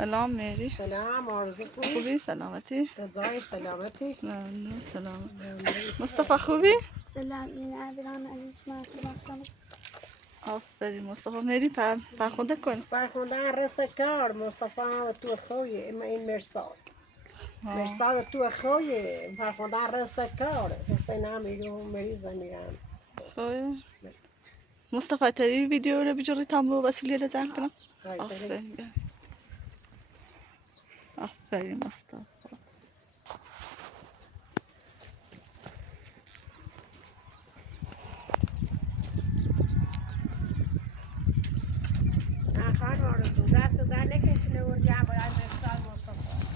سلام میری. سلام آرزو خوبی؟ سلامتی؟ رضای سلامتی. نه سلام. مصطفی خوبی؟ سلام این عبران علیکم وقتم. آفرین مصطفی. میری فرخنده کن. فرخنده رس کار مصطفی تو خوی این مرساد تو خوی فرخنده رس کار حسین هم میری زمیرم خوبه. مصطفی تری ویدیو رو بجوری تامو وسیله لازم کنم. آفرین آفرین. آفرین مصطفی. خانم آرزو دست در نکشونه و جمع باید مرساد مصطفی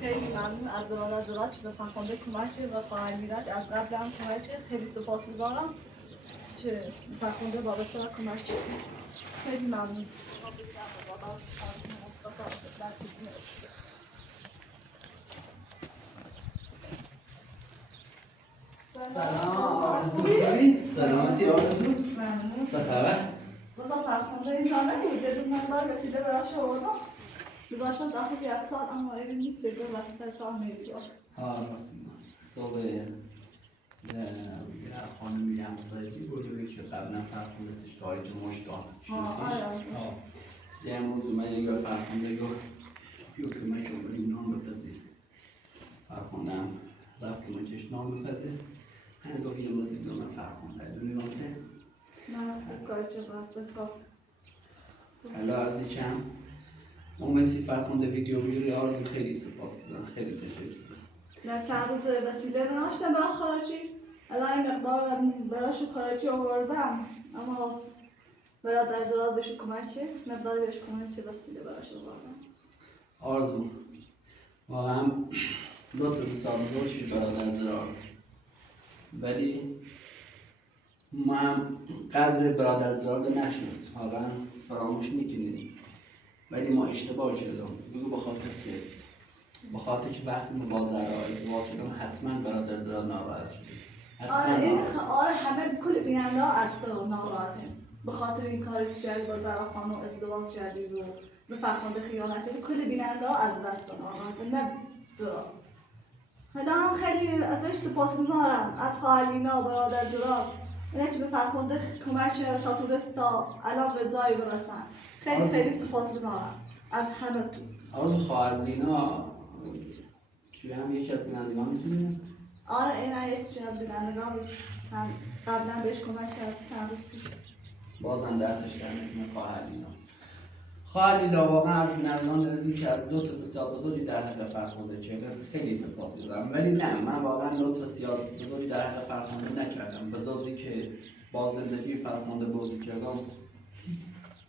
خیلی ممنون از برادر زورات که به فرخنده کمک و خواهر میراد از قبل هم کمک خیلی سپاسگزارم که فرخنده بابا سر کمک خیلی ممنون. سلام آرزو خوبی؟ سلامتی آرزو؟ ممنون. چه خبر؟ بازم فرخنده اینجا نبود یه مقدار وسیله براش آوردم گذاشتم داخل یخچال اما این نیست سیده و سر کار نمی‌کنه. راست صبح خانمی همسایتی بود که قبلا فرخنده استش تاریج مشتاق یه امروز اومد یه فرخنده گفت بیو که من شما بریم نام بپذیر فرخنده هم رفت که من چش نام بپذیر همین گفت یه امروزی بیو من فرخنده دونی رامسه؟ نه خوب کاری چه باسته کار حالا از چم اون مسی فرخنده ویدیو میگیری آرزو خیلی سپاس بزن خیلی تشکر نه چند روز وسیله رو ناشتم برای خراجی الان این مقدار براش خراجی آوردم اما برادر زراد بهش کمکه مقدار بهش کمکه وسیله براش آوردم آرزو واقعا لطف بسیار شد برادر زراد ولی من قدر برادر زراد نشد واقعا فراموش میکنیم ولی ما اشتباه شدم بگو به خاطر چیه به خاطر که وقتی من با زهرا ازدواج شدم حتما برادر زیاد ناراحت شد. آره همه کل بیننده ها از تو ناراحتیم به خاطر این کاری که کردی با زهرا خانم ازدواج کردی و به فرخنده خیانت کردی. کل بیننده ها از دست ناراحته نه جرات. حالا هم خیلی ازش سپاسگزارم از خواهر لینا برادر جرات اینه که به فرخنده کمک کرد تا تونست تا الان به جایی برسن. خیلی خیلی سپاسگزارم از همه تو. آره خواهر لینا توی هم یکی از بینندگان میتونیم؟ آره این یکی از بینندگان هم قبلا بهش کمک کرد چند روز پیش. بازم دستش در نکنه خواهر لینا. خواهر لینا واقعا از بینندگان رزی که از لطف بسیار بزرگی در حق فرخنده چهره خیلی سپاسگزارم. ولی نه من واقعا لطف بسیار بزرگی در حق فرخنده نکردم. به جز که با زندگی فرخنده بزرگ کردم هیچ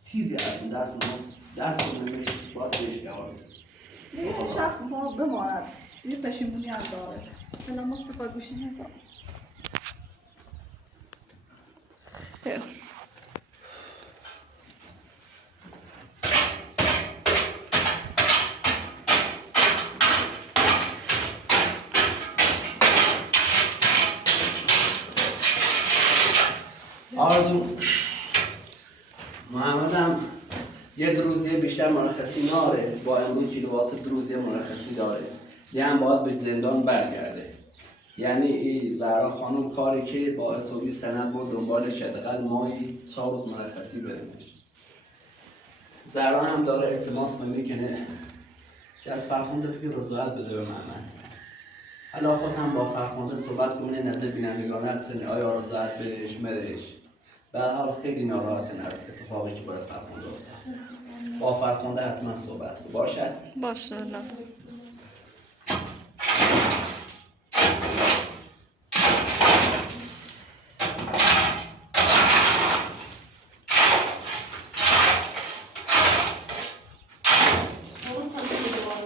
چیزی از دست من باید بهش گوارد. دیگه شب ما بماند یه پشیمونی هم داره. حالا مصطفی گوشی نگاه. آرزو محمدم یه دروزیه بیشتر مرخصی ناره با امروز لباس دروزیه مرخصی داره یه هم باید به زندان برگرده. یعنی این زهرا خانم کاری که با حسابی سند بود دنبالش حداقل ماهی 4 روز مرخصی بدهش. زهرا هم داره التماس میکنه که از فرخنده بگه رضایت بده به محمد. حالا خود هم با فرخنده صحبت کنه نظر بینندگان سنه آیا رضایت بدهش مدهش. به هر حال خیلی ناراحتن از اتفاقی که برای فرخنده افتاد. با فرخنده حتما صحبت کن باشد؟ باشه نه.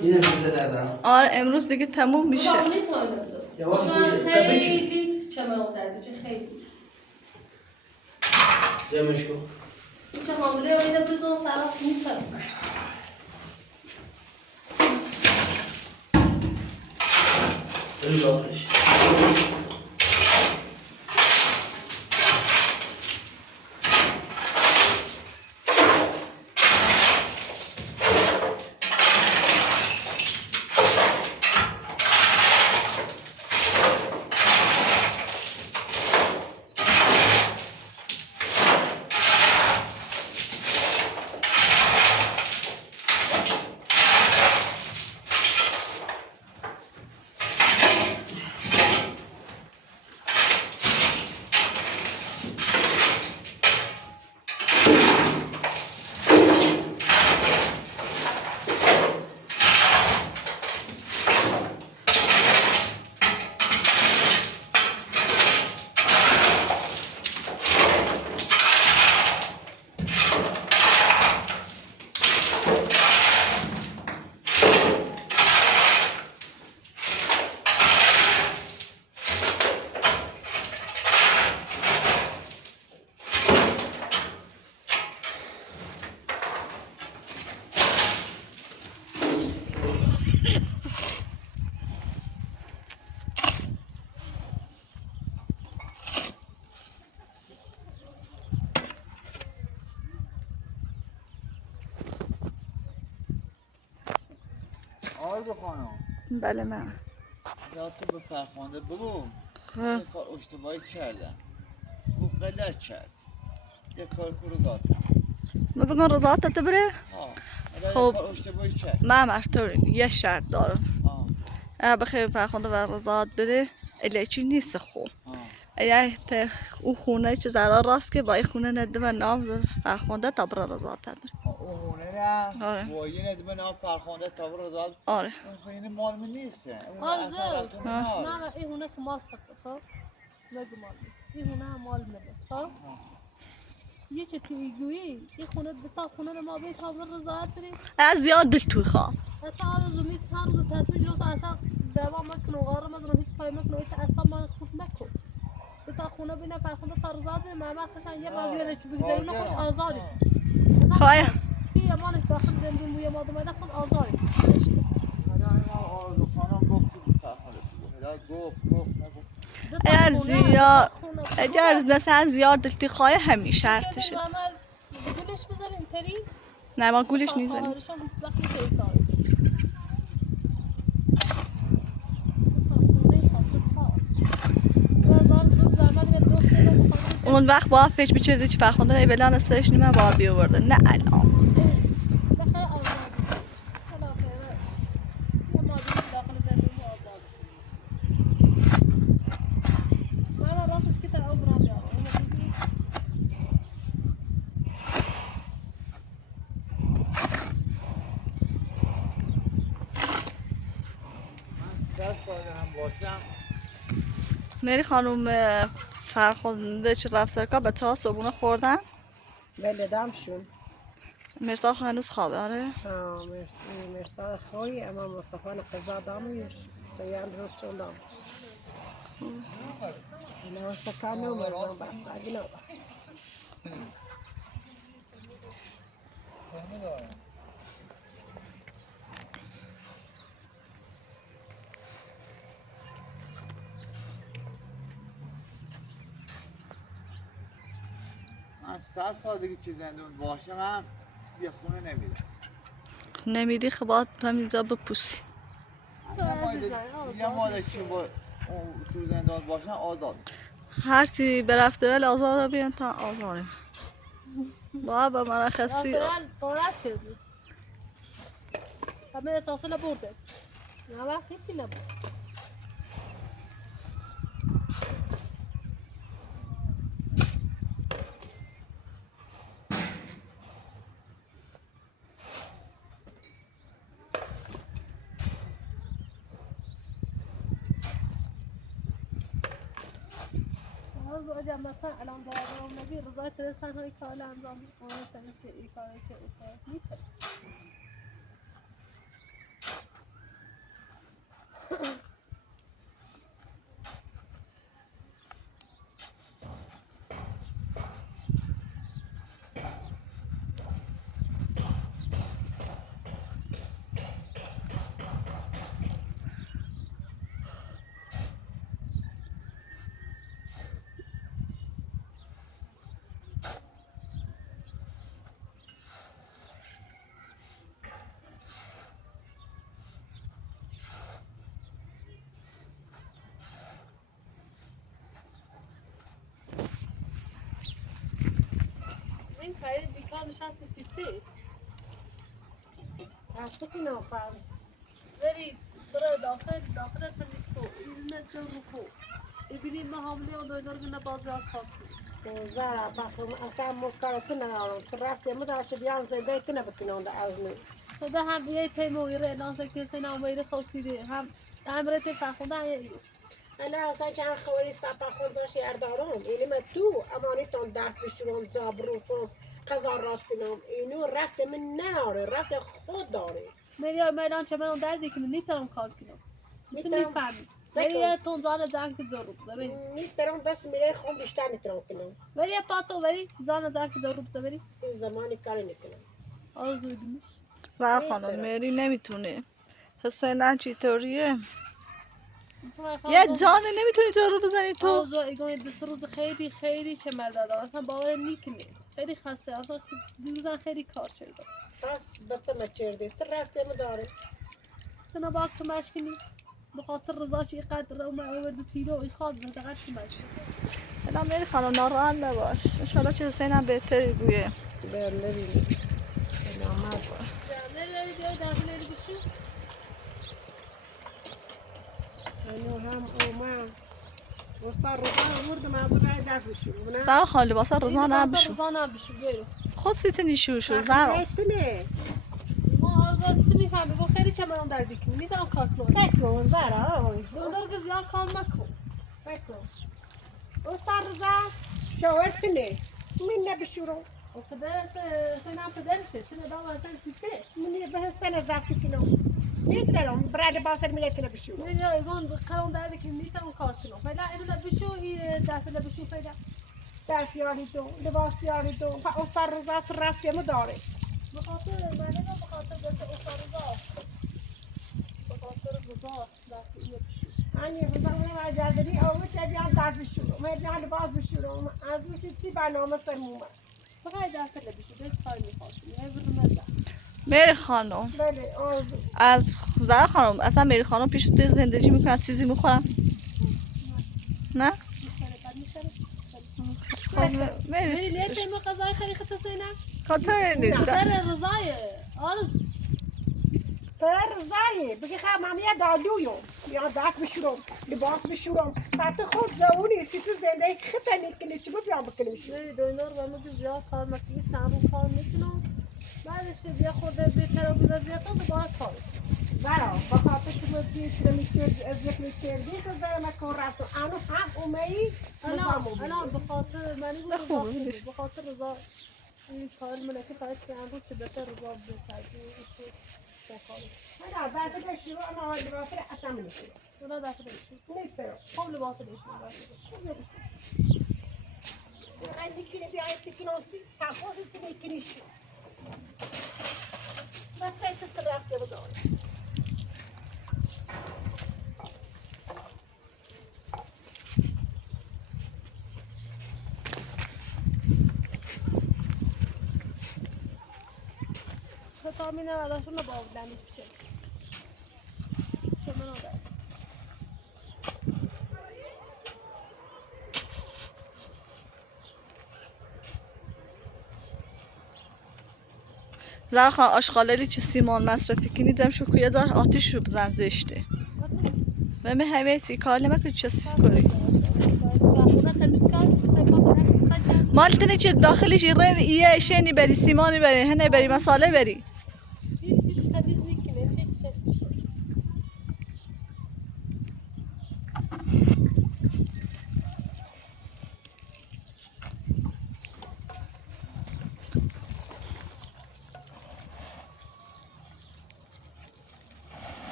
اینه بوده نظرم. آره امروز دیگه تموم میشه. یواش بوده خیلی چمه درده چه خیلی جمعش کن. این چه حامله و اینه بزن سراف میکنم بریم داخلش. آرزو خانم بله من. یادتو به فرخنده بگو خب یه کار اشتباهی کردم او غلط کرد یه کار کرو دادم ما بگم رضایت بره. خب خب. یه کار اشتباهی کرد من مرتور یه شرط دارم. بخیر فرخنده و رضایت بره الی چی نیست خوب. اگر او خونه چه زرا راست که با این خونه نده و نام فرخنده تا برا رضایت بره. اون خونه نه آره. با یه ندیمه نام فرخنده تا برو رضایت آره. اون خونه مال من نیسته اون آرزو. اصلا رفته من ناره نه این هونه که مال خطه خب نگو مال نیست این هونه هم مال مده خب یه چه تیگویی این خونه تا خونه ما بید تا بر رضایت بریم از یاد دل توی خواه اصلا آرزو میت هر روز تصمیم جلوس اصلا دوام مکن و غاره مزرم هیچ کاری مکن و اصلا من خود مکن تا خونه بینه فرخنده تا رضایت بریم محمد خشن یه ماگیره چی بگذاریم نخوش آزادی خواهی کی امانش داخل زندون بوی ما دومده خود آزادی اگر مثلا زیاد دلتی خواهی همین شرطشه. گولش بذاریم تری؟ نه ما گولش نیزنیم. خواهرشان هیچ وقت تری کار. اون وقت با فکر می‌کردی چی فرخنده ای بلان سرش نیمه بار بیاورده نه الان. بخیر آزاد. حالا خیره. یه مادری داخل زندگی آزاد. من راستش که تا عمرم بیارم. مری خانم فرخنده چه رفت سرکا به تا صبحونه خوردن؟ بله دمشون. مرسا هنوز خوابه آره؟ مرسا خوی اما مصطفی قضا دامیش سیان روشون دام. نه سکانو مرزان بس اجنا. من 100 سالگی چه زندون باشه من یه خونه نمیدم. نمیری خب همینجا بپوسی. یه مالکی با تو زندان باشن آزاد. هرچی برفته ولی آزاد بیان تا آزادیم. با مرخصی. قارت چه بود؟ همه احساسه نبرده. نه وقت هیچی نبود. اجازه مثلا الان دارم نبی رضایت درستن های کار انجام میدن چه ای کار چه ای کار میکنه. این خیلی بیکار نشستی سیسی. اصلا که نفهم. بریز برای داخل تمیز کن. اینه جمع کن. ببینیم ما حامله اون دویدار گونه بازار کار کنیم. زارا بخم اصلا مکارت ندارم. رفته مدارش بیان زنده که نبتونم در ازنی. خدا هم بیای تیمویره اعلان کسی نامویره خوصیری هم امرت فرخنده یه انا اصلا چند خوری سپا خونزاش یردارم. اینی من تو امانی تون درد بشورم جابروفم قضا راست کنم. اینو رفت من ناره رفت خود داره. میلان چه من اون دردی که نیترم کار کنم. میفهمی. ولی تون زان زن که ضرور بزنی. نیترم بس میره خون بیشتر نیترم کنم. ولی پاتو ولی زان زن که ضرور بزنی. این زمانی کاری نکنم. آرزوی دمیش. و خانم مری نمیتونه. حسین هم چطوریه؟ یه جان نمیتونی جارو بزنی تو. آرزو ایگون دست روز خیلی چه مداد. اصلا باور نیکنی. خیلی خسته. اصلا دیروزن خیلی کار شده. بس بچه مچرده. چه رفته مداره؟ تنا باک تو مشکنی. بخاطر رضاش اینقدر اومد آورد پیرو این خواب زد قد مشکن. الان مری خانم ناراحت نباش. ان شاءالله چه حسین هم بهتری بویه. ببینیم. سلامت باش. مری بیای داخل بشو. اینو هم اومد. واسه روزا ورد موضوع داشت بشو. زارا خاله واسه رضا نبشو. رضا نبشو بیارو. خود سیت نیشو شو زارا. ما آرگاز نمیفهمی با خیلی چه من دردی کنی میدارم کار کنم. سکو زارا. دندار که زیاد کار مکن. سکو. واسه روزا شاور کنی. من نبشورم. و پدر سنم پدرشه چه ندام اصلا سیسه. منی به سن زفتی کنم. نیترم برای باسر میلیت نبشورم. من یا ایگون کارم دردی کنی میتونم کار کنم. فعلا اینو نبشو این دفعه نبشو فعلا. درس یاری دو لباس یاری دو. واسه روزا رفته مداره. بخاطر منه بخاطر دست افتارزا بخاطر رضا رفت یه بشو من بزنم اجازه اول چه بیان درد بشورم من بیان باز بشورم از اون سی برنامه سرمومه فقط داخل بشی بیت کار میخواستی هی بدون مزه مری خانم بله آرزو از زهرا خانم اصلا مری خانم پیش تو زندگی میکنن چیزی میخورن نه میشنه خب مری مری نیت ما غذای خیلی خط سینم خاطر نیست خاطر رضای آرز پر رضایه بگی خب من یه دالویم بیان درد بشورم لباس بشورم حتی خود زونی سی تو زندگی خطر نکنی چی بیان بکنیم شو مری دینار و مجز زیاد کار مکنی سامون کار میکنم بعدش بیا خورده بهتر و وضعیت ها دوباره کار برا بخاطر که من چیزی میچرد از یک میچردی که دارم کار رفتم آنو هم اومایی الان به خاطر منی بود رضا خوبه به خاطر رضا این کار ملکی فقط امروز چه بهتر رضا بهتر کاری نه بعد از شروع آن آن لباس اصلا نمیشه اونا داخل بشون نیت برو خب لباس بهشون داخل عندي كده في عيتي كنوسي تعرفوا انت ما يكنيش ما تسيت السراق يا بدور tahminen arkadaşımla bağlanmış bir şey. Şöyle oldu. زهرا خانم آشغالالی چه سیمان مصرفی کنی دم شو که یه ذره آتیش رو بزن زشته و من همه چی کار نمیکنی چه سی کنی مال تنی چه داخلش ریم ایه شینی بری سیمانی بری هنه بری مساله بری hiç temizlik ne çekeceğiz.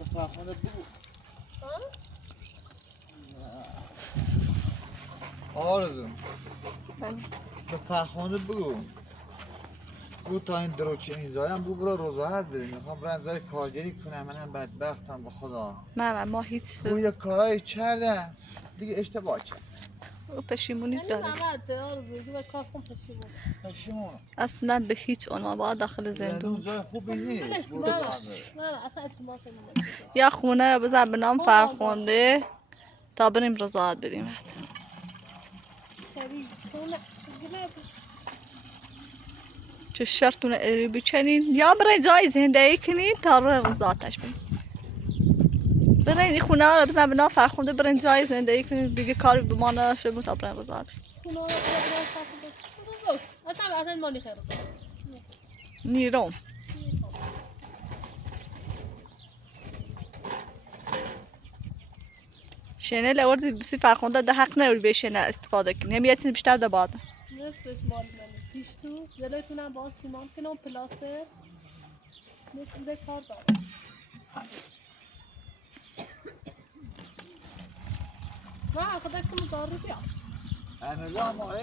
بفهمونه بگو آرزو بفهمونه بگو بگو تا این دروچه این زایم بگو برو روزاحت بده میخوام برم زای کارگری کنم منم بدبختم به خدا ما هیچ بگو یه کارایی کردم دیگه اشتباه کرد پشیمونی Yani داره Mehmet arzu gibi kalkın peşimden. پشیمون اصلا به هیچ عنوان باید داخل زندون زندون جای خوبی نیست Bileş ki برو Mehmet. بفهمه. Mehmet asla iltimas edilmez. یا خونه رو بزن به نام فرخونده تا بریم رضایت بدیم Tabii sonra gibi چه شرطونه اری بچنین یا برای جای زندگی کنین تا روی رضایتش بریم برین این خونه رو بزن به نام فرخونده برین جای زندگی کنین دیگه کاری به ما نشه تا برین رضایت Bunu biraz farklı. Aslında mani خیر. نیروم شنل اوردی بسی فرخونده ده حق نداری به شنل استفاده کنی هم یه چیز بیشتر ده باده نصفش مال منه. پیش تو جلوتونم با سیمان کنم پلاستر. نه کار دارم. نه خدا کنم داری بیا. امیلا ماه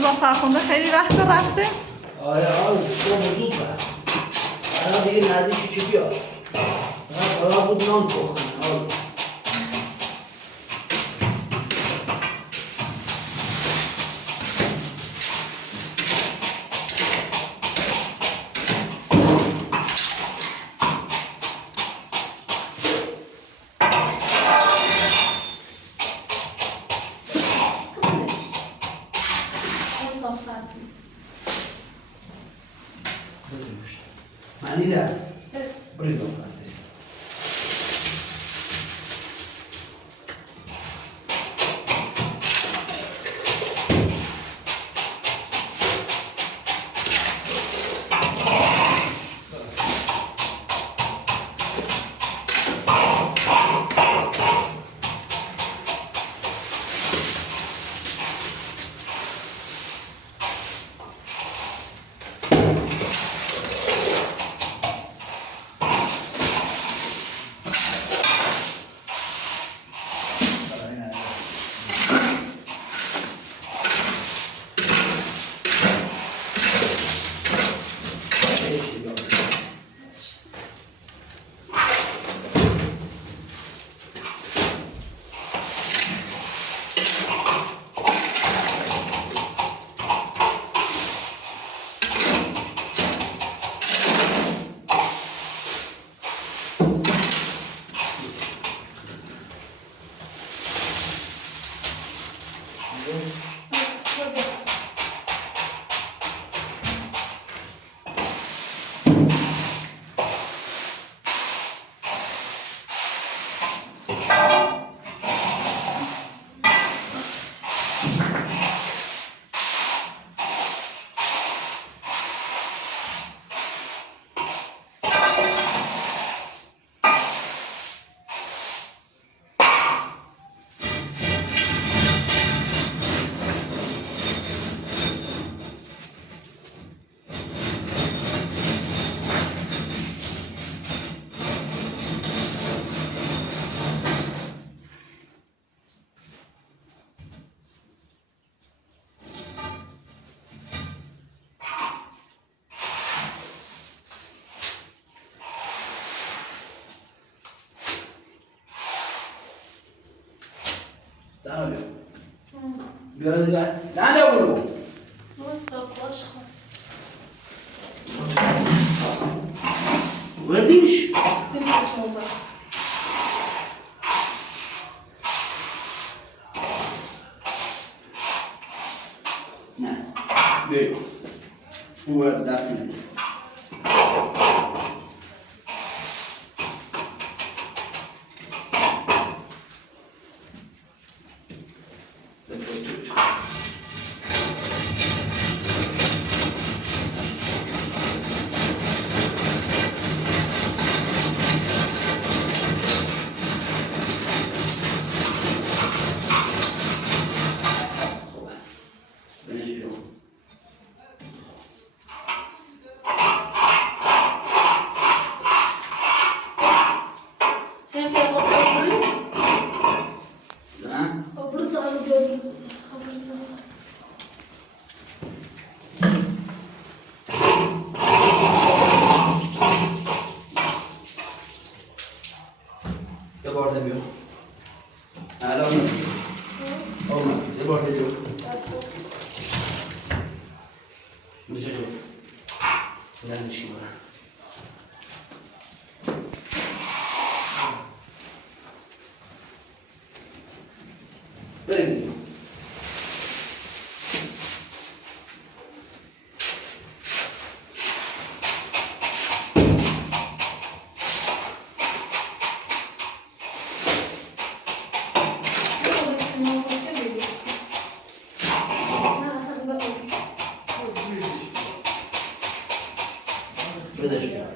امروز با فرخنده خیلی وقت رفته. آره تو زود برد. الان دیگه نزدیک چی بیاد. حالا بود نان بخورن. معنی ده؟ برید آمده. زهرا بیا. بیا از این نه برو. باش خود. بردیش. نه بیا. او دست نمی. یه بار بیا. الان اومد. یه بار بیا. میشه تو. لنشی برم. برید. بدش بیار.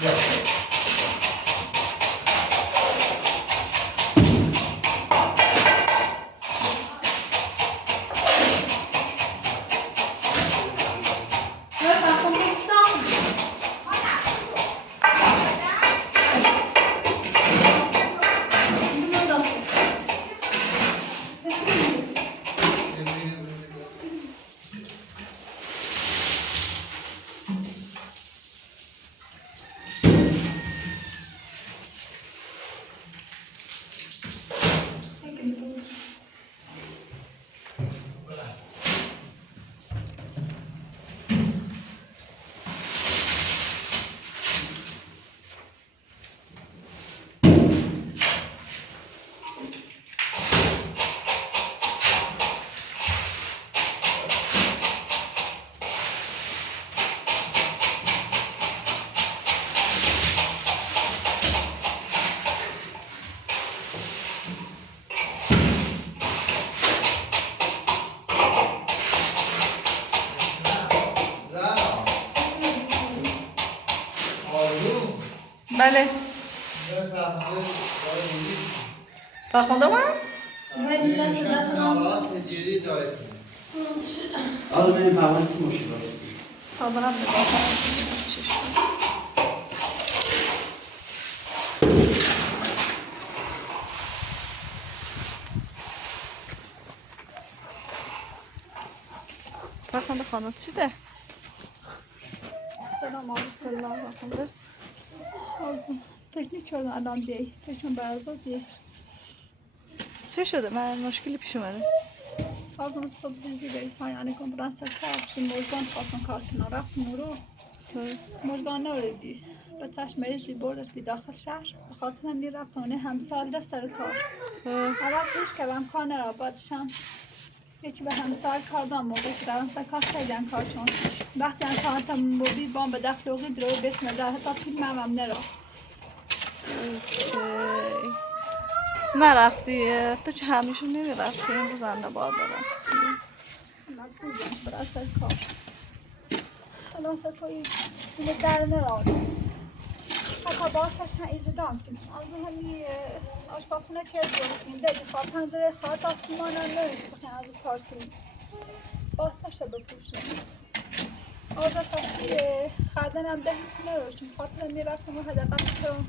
بله فرخنده من؟ جدی داره آره من فهمم تو مشکلات تا برم نگاه فرخنده خانه چی ده؟ سلام علیکم فرخنده آزمون فکر نکردم الان بیایی فکرم برازور بیایی چی شده؟ من مشکلی پیش اومده آزمون صبح زیزی بری سایانه کن بران سر کار هستیم مجگان خواستم کار کنار رفتم رو مجگان نوردی به چشم مریض بی بردت بی داخل شهر به خاطر هم رفتم اونه همسال ده سر کار اول پیش کردم کار نرا بادشم یکی به همسال کار دام موقعی که دران سر کار خیلی هم کار چون وقتی هم کارتم موبی بام به دخلوقی دروی بسم الله حتی فیلم هم نرا نرفتی تو چه همیشه نمیرفتی امروز هم نباید برفتی مجبور بودم برای سر کار الان سر کاری اینه در نرارم حتی باسش هم ایزی دام کنیم از اون همی آشپاسونه که درست کنیم دیگه خواه پنزره خواه دستمان هم نمیشه بخیم از اون کار کنیم باسش رو بپوشیم آزا کسی خردن هم ده هیچی نروشتیم خاطر میرفتم و حدقت کنم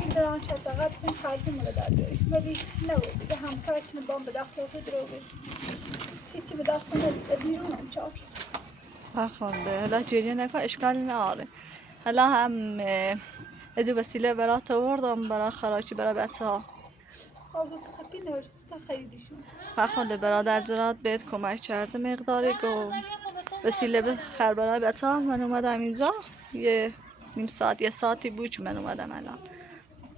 این دران چه دقیقه بکنیم خرجی مولا در بیاریم ولی نبود دیگه همسای کنه بام به دخل رو بید هیچی به دستون نیست بیرون هم چاپیست فرخنده حالا جریه نکن اشکالی ناره حالا هم ادو وسیله برات آوردم برای خراجی برای بچه ها آزو تخبی نوشت تا خریدیشون فرخنده برادر جرات بهت کمک کرده مقداری گو وسیله بخر برای بچه ها من اومدم اینجا یه نیم ساعت یه ساعتی بود که من اومدم الان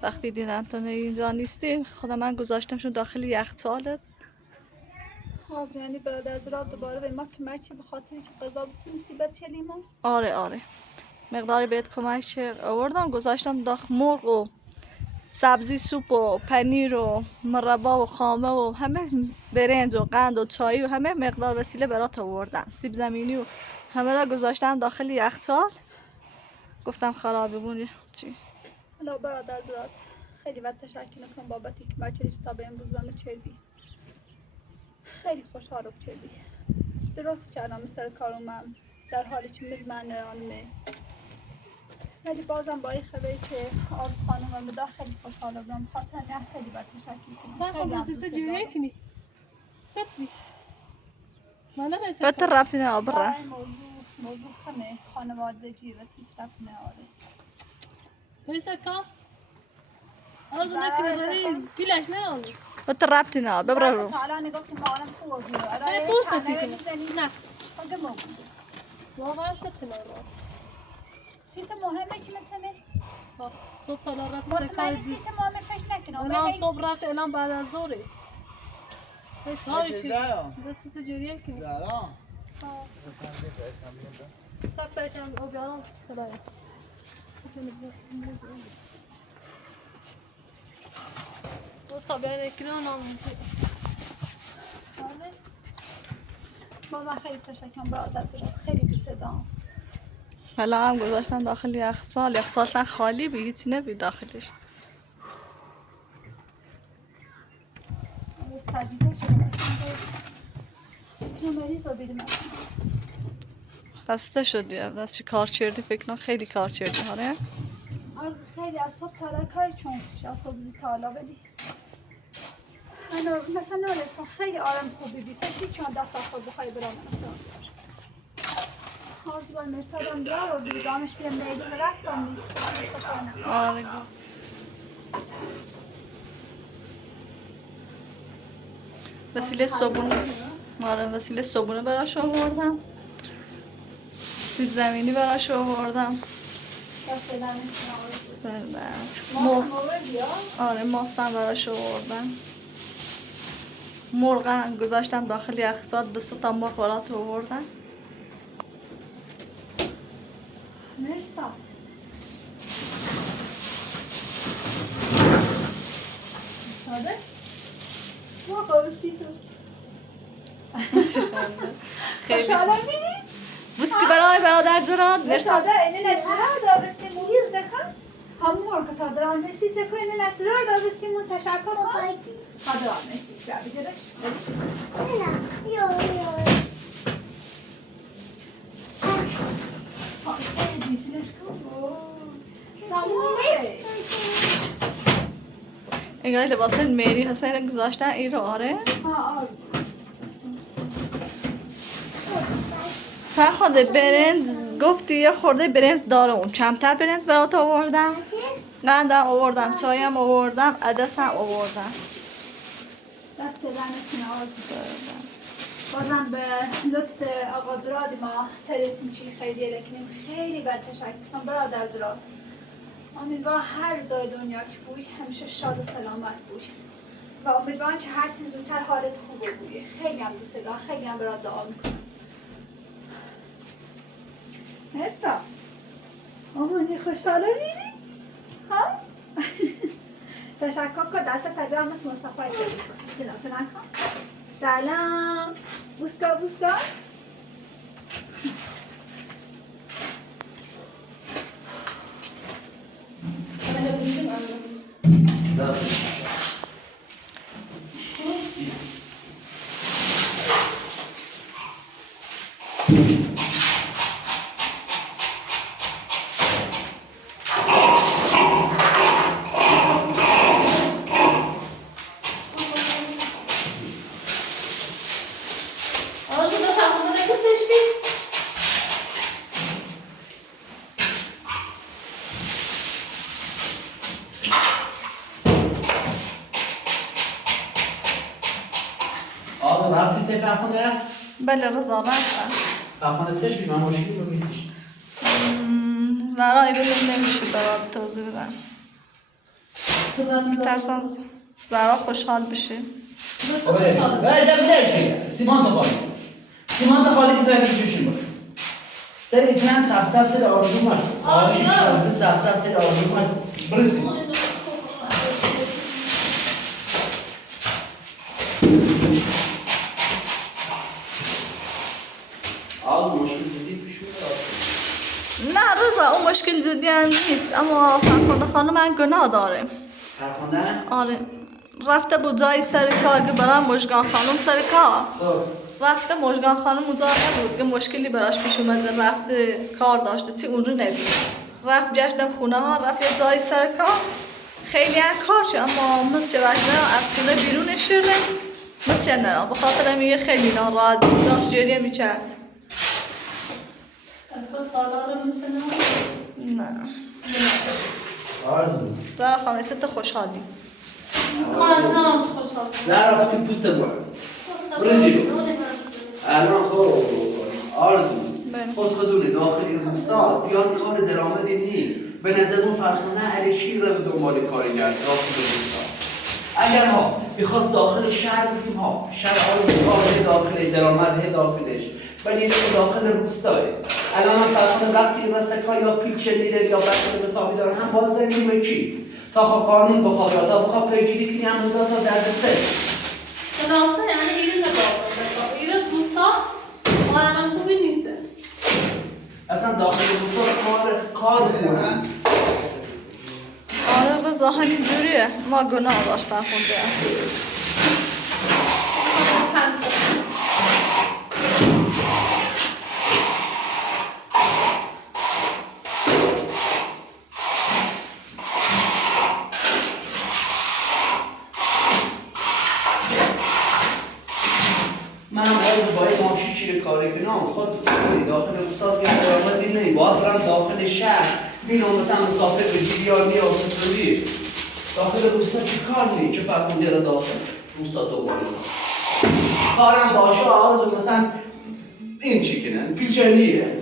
وقتی دیدم تو اینجا نیستی خدا من گذاشتمشون داخل یخچالت آزو یعنی برادر جرات دوباره به ما کمکی به خاطر که قضا بسیم مصیبت چلیمون آره مقداری بهت کمک آوردم گذاشتم داخل مرغ و سبزی سوپ و پنیر و مربا و خامه و همه برنج و قند و چای و همه مقدار وسیله برات آوردم سیب زمینی و همه را گذاشتم داخل یخچال گفتم خرابه بونی چی حالا برادر جرات خیلی وقت تشکر میکنم بابتی که بچه تا به امروز بهم چردی خیلی خوشحالم چردی درست کردم سر کارم من در حالی که مزمن نرانمه ولی بازم با این خبری که آز خانم و مدا خیلی خوشحال بودم خاطر نه خیلی باید تشکر کنم خیلی هم دوست دارم ستني ما انا ليس بات ربطی نه برا موضوع خمه خانوادگی و هیچ ربطی نداره ليس كا ارزو نكره بلاش نه بات ربطی نه ببرا رو الان گفتم مامانم خوب بود هي فرصتي نه فقط واقعا ستنا والله سیت مهمه چی مثلا صبح طلع رفت مطمئنی سکار سیت مهمه فش نکنم الان صبح رفت الان بعد از ظهره کاری چی زهرا. دست جریه کنی زهرا سب بچم آبیارم خدایا دوستا بیاین اکران بازم خیلی تشکرم برادر جرات خیلی دوست دارم حالا هم گذاشتم داخل یخچال اصلا خالی به هیچی نبی داخلش. از تجهیزات شده اینو مریض رو بیدیم خسته شدی بس چی کار چردی فکر کنم خیلی کار چردی آره. آرزو خیلی از صبح تا کاری چون از صبح زی تا حالا ولی من مثلا نورستان خیلی آرام خوبی بی فکری چون دست خود بخوای برام مثلا آرزو باید مرسدم بیار و بیدامش بیم میدی و رفتم دی آره وسیله صبونه وسیله صبونه براش آوردم، سیب زمینی براش آوردم، آره ماستم براش آوردم، مرغ گذاشتم داخل یخچال 2 تا مرغ برات آوردم. مرسا ساده مرغ بسی تو خوشحاله بینی؟ بوسکی برای برادر زراد مرسا ساده اینه نترا دا بسیمون یه زکن هم مرغ تا دران بسی زکن اینه نترا دا بسیمون تشکر کن تا دران بسی بیا بگیرش استایی دیزیلش کن سامونه اگه لباس میری حسین گذاشتن این رو آره فرخنده برنج گفتی یه خورده برنج داره اون چمتر برنج برات آوردم، قندم آوردم، چایم آوردم، عدسم آوردم. دست لعنتون آرزو بازم به لطف آقا زرادی ما ترس میشی خیلی رکنیم خیلی بد تشکر کنم برادر زراد. امیدوارم هر جای دنیا که بوی همیشه شاد و سلامت بوی و امیدوارم که هر چیز زودتر حالت خوبه بوی. خیلی هم دوست دارم، خیلی هم برات دعا میکنم. مرسا مامانی خوشحاله میری؟ ها؟ تشکر کن دست طبیعه هم مثل مصطفی کنی سلام کن سلام بوسکا بوسکا رفتی فرخنده؟ بله رضا رفتم. فرخنده چش بی من مشکلی رو میسیش زهرا ایرون نمیشه برات توضیح بدم میترسم زهرا خوشحال بشه. بله سیمان تا خالی که تا جوشن باشه سر ایتنم سب سر آرزو مرد خواهشی که سب سر آرزو مرد برسیم نه رضا اون مشکل جدی هم نیست اما فرخنده خانم من گناه داره. فرخنده؟ آره رفته بود جای سر کار که برای مژگان خانم سر کار رفته مژگان خانم اونجا نبود که مشکلی براش پیش اومده رفته کار داشته چی اون رو نبید رفت جشن خونه ها رفت یه جای سر کار خیلی هم کار شد اما مثل وقتی از خونه بیرونش شده مثل نه به خاطر میگه خیلی ناراحت بود داشت گریه میکرد. از تو خالا رو میشنم؟ نه آرزو داره خانه ست خوشحالی خواهشم خوشحال نه رفتی پوست بار برزیلو الان خب آرزو خودخدونه داخل روستا زیاد کار درآمدی نی به نظر اون فرخنده علیشی رو دنبال کارگر داخل روستا اگر ها بخواست داخل شهر بگیم ها شهر آرزو کار داخل درآمد داخلش ولی این داخل روستاه الان من فرخنده وقتی رسکا یا پیلچه میره یا بسته به صابی داره هم باز نیمه چی تا خب قانون بخواد یا تا بخواد پیگیری کنی هم روزا تا درد سر راسته یعنی ایران نگاه ایران روستا آرمان خوبی نیسته اصلا مثلا داخل روستا کار کنن. آره رضا همین جوریه، ما گناه داشت فرخونده. من باید ماشی چیره کاری کنم خود داخل روستا زیاد آمدی نی باید برم داخل شهر بینم مثلا مسافر بگیر یا نیا سفری داخل روستا چی کار نی چه فرخونده را داخل روستا دوباره کارم باشه آرزو مثلا این چی کنن پیچنیه.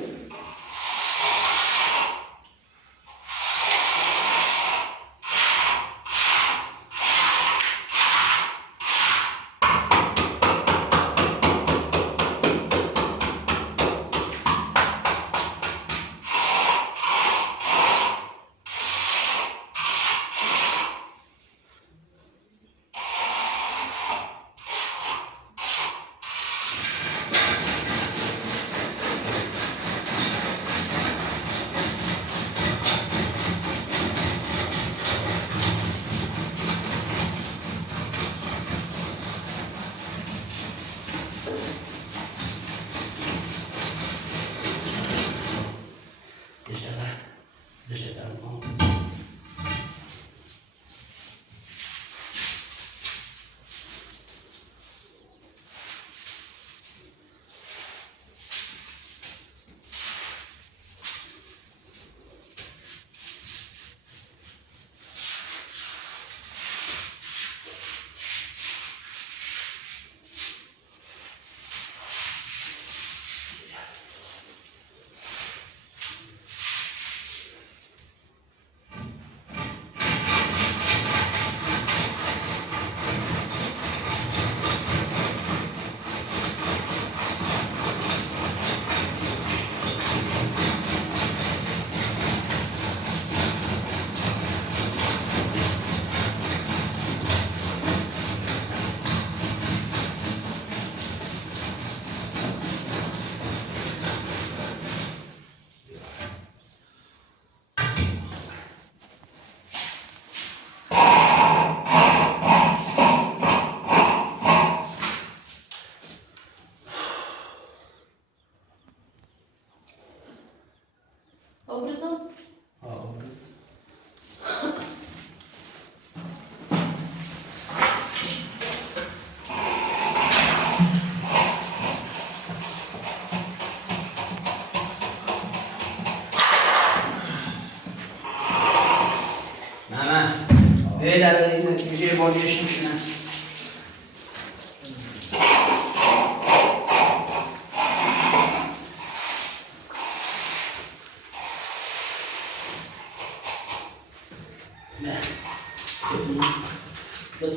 Obrigado. نه در این نتیجه باریش میشنن نه بس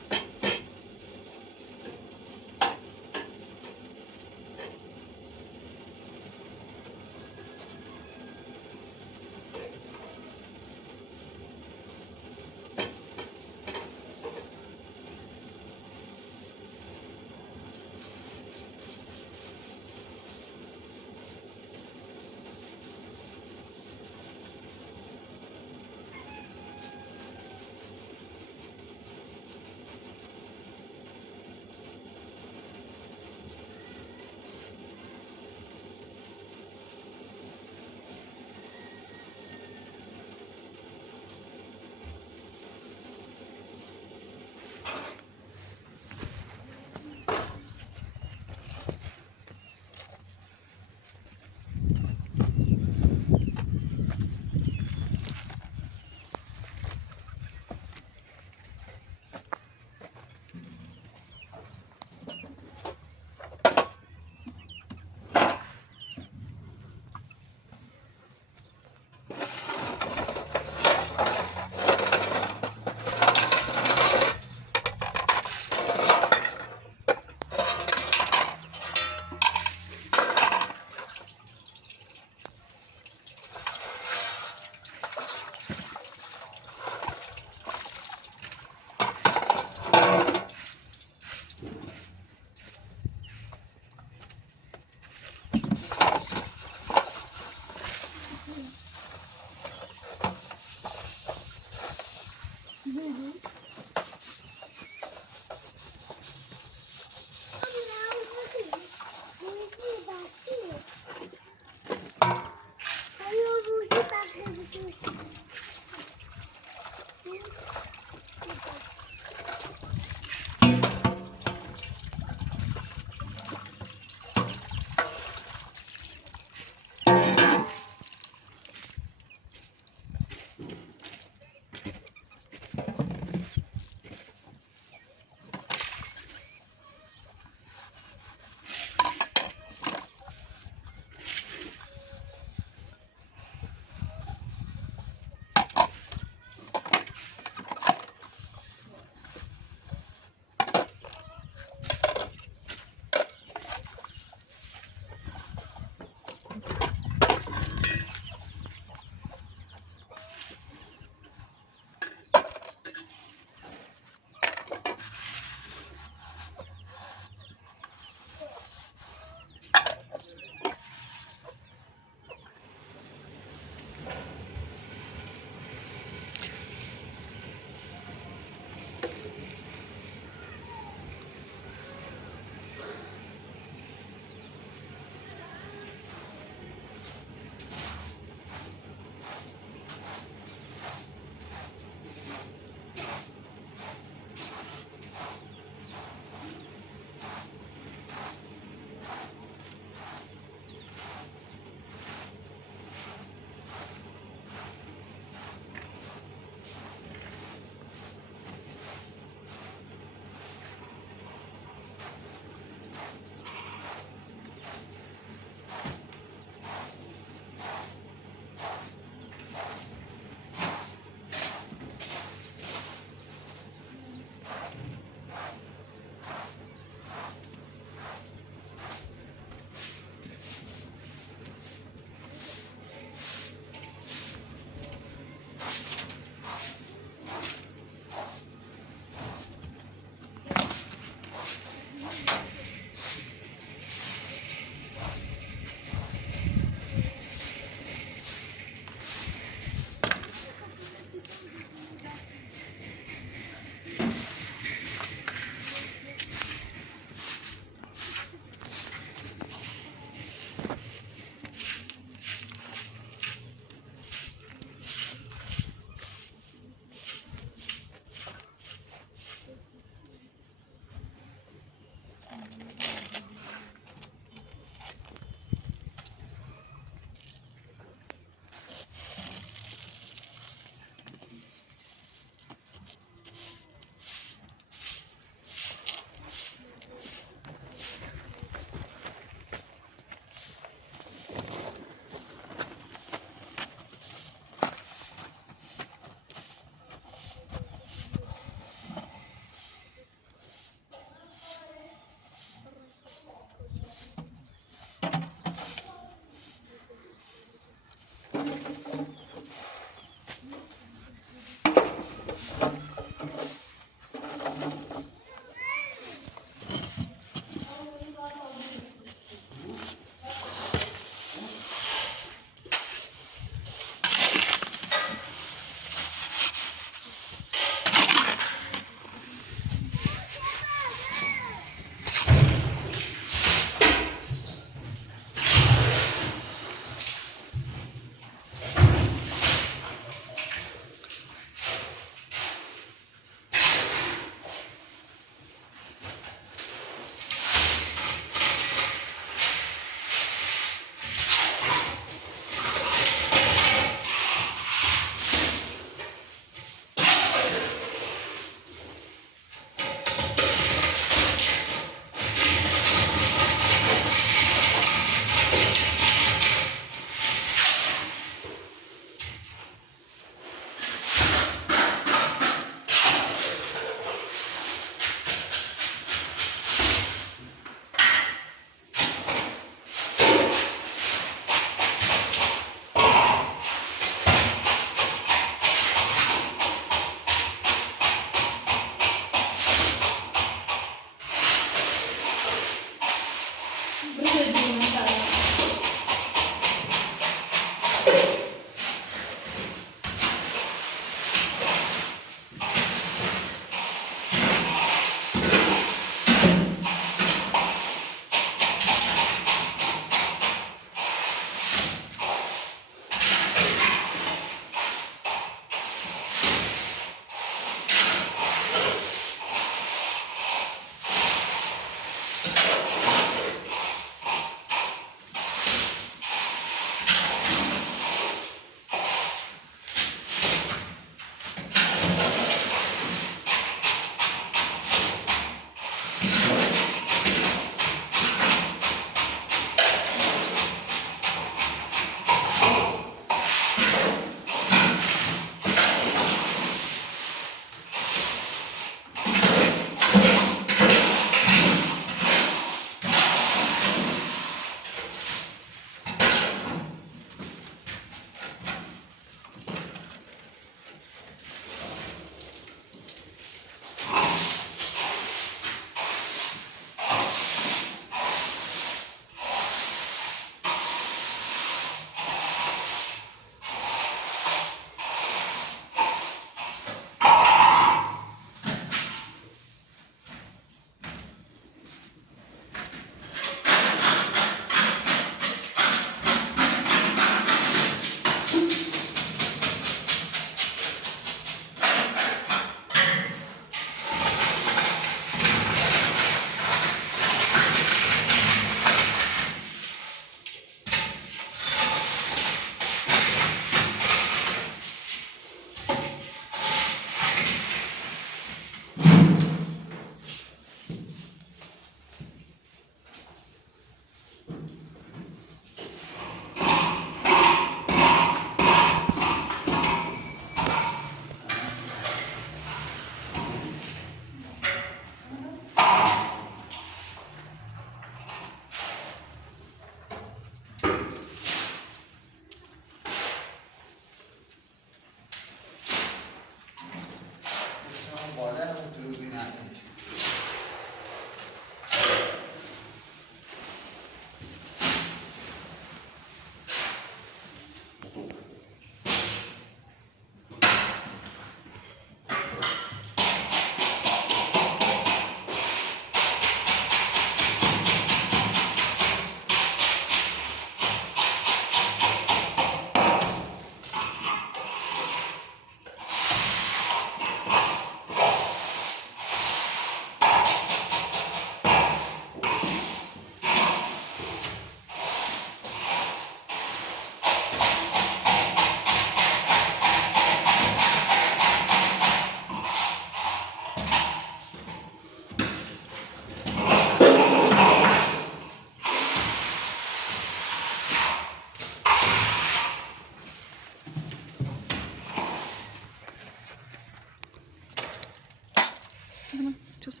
Just